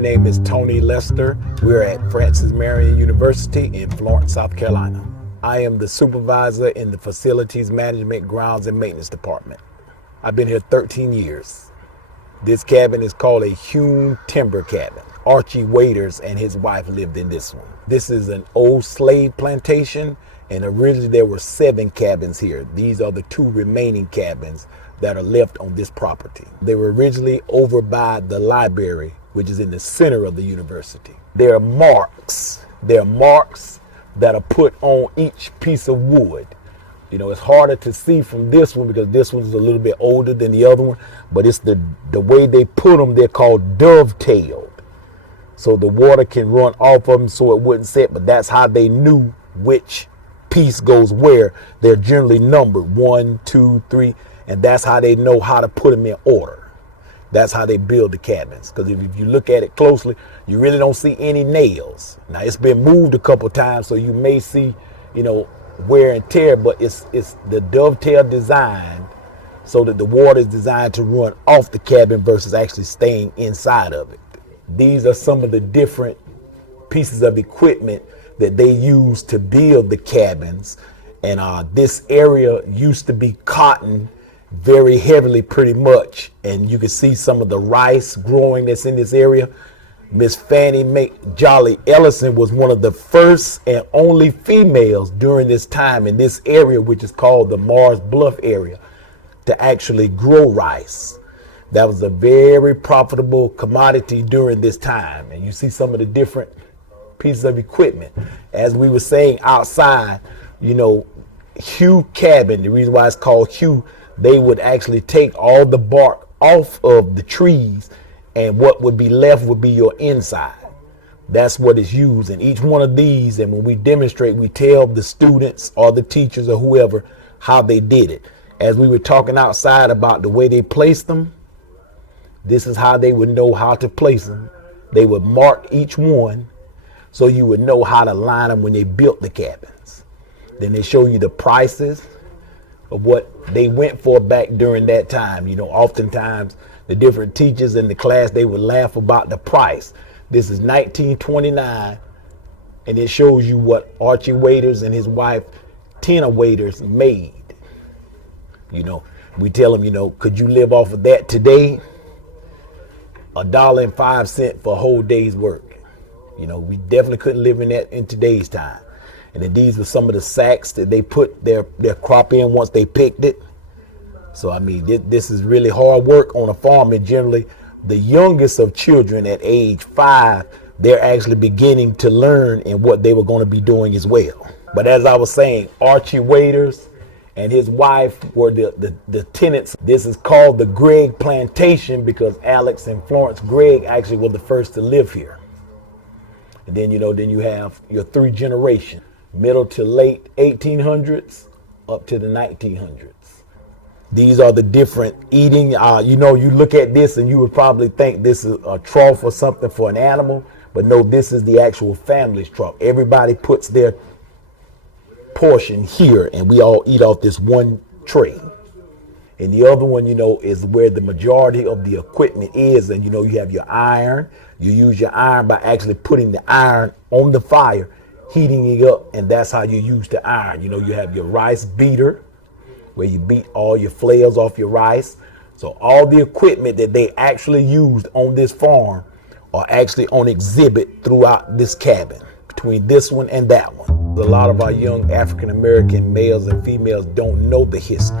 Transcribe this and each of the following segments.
My name is Tony Lester. We're at Francis Marion University in Florence, South Carolina. I am the supervisor in the Facilities Management, Grounds and Maintenance Department. I've been here 13 years. This cabin is called a hewn timber cabin. Archie Waiters and his wife lived in this one. This is an old slave plantation, and originally there were 7 cabins here. These are the 2 remaining cabins that are left on this property. They were originally over by the library, which is in the center of the university. There are marks. There are marks that are put on each piece of wood. You know, it's harder to see from this one because this one's a little bit older than the other one, but it's the way they put them, they're called dovetailed. So the water can run off of them so it wouldn't set, but that's how they knew which piece goes where. They're generally numbered 1, 2, 3, and that's how they know how to put them in order. That's how they build the cabins. Because if you look at it closely, you really don't see any nails. Now it's been moved a couple times, so you may see, you know, wear and tear, but it's the dovetail design so that the water is designed to run off the cabin versus actually staying inside of it. These are some of the different pieces of equipment that they use to build the cabins. And this area used to be cotton very heavily, pretty much. And you can see some of the rice growing that's in this area. Miss Fannie Jolly Ellison was one of the first and only females during this time in this area, which is called the Mars Bluff area, to actually grow rice. That was a very profitable commodity during this time. And you see some of the different pieces of equipment. As we were saying outside, you know, hew cabin, the reason why it's called hew, they would actually take all the bark off of the trees, and what would be left would be your inside. That's what is used in each one of these. And when we demonstrate, we tell the students or the teachers or whoever how they did it. As we were talking outside about the way they placed them, this is how they would know how to place them. They would mark each one so you would know how to line them when they built the cabins. Then they show you the prices of what they went for back during that time. You know, oftentimes the different teachers in the class, they would laugh about the price. This is 1929, and it shows you what Archie Waiters and his wife, Tina Waiters, made. You know, we tell them, you know, could you live off of that today? $1.05 for a whole day's work. You know, we definitely couldn't live in that in today's time. And then these were some of the sacks that they put their crop in once they picked it. So, I mean, this is really hard work on a farm. And generally, the youngest of children at age 5, they're actually beginning to learn in what they were going to be doing as well. But as I was saying, Archie Waiters and his wife were the tenants. This is called the Gregg Plantation because Alex and Florence Gregg actually were the first to live here. And then, you know, then you have your 3 generations, middle to late 1800s up to the 1900s. These are the different eating. You know, you look at this and you would probably think this is a trough or something for an animal, but no, this is the actual family's trough. Everybody puts their portion here and we all eat off this one tray. And the other one, you know, is where the majority of the equipment is. And, you know, you have your iron. You use your iron by actually putting the iron on the fire, heating it up, and that's how you use the iron. You know, you have your rice beater, where you beat all your flails off your rice. So all the equipment that they actually used on this farm are actually on exhibit throughout this cabin, between this one and that one. A lot of our young African-American males and females don't know the history,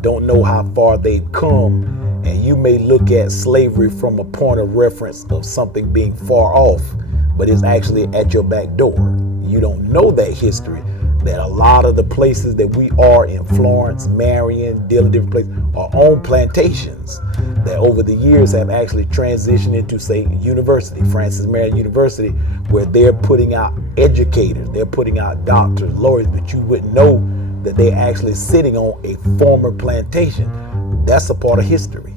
don't know how far they've come, and you may look at slavery from a point of reference of something being far off, but it's actually at your back door. You don't know that history, that a lot of the places that we are in Florence, Marion, different places are on plantations that over the years have actually transitioned into, say, university, Francis Marion University, where they're putting out educators, they're putting out doctors, lawyers, but you wouldn't know that they're actually sitting on a former plantation. That's a part of history.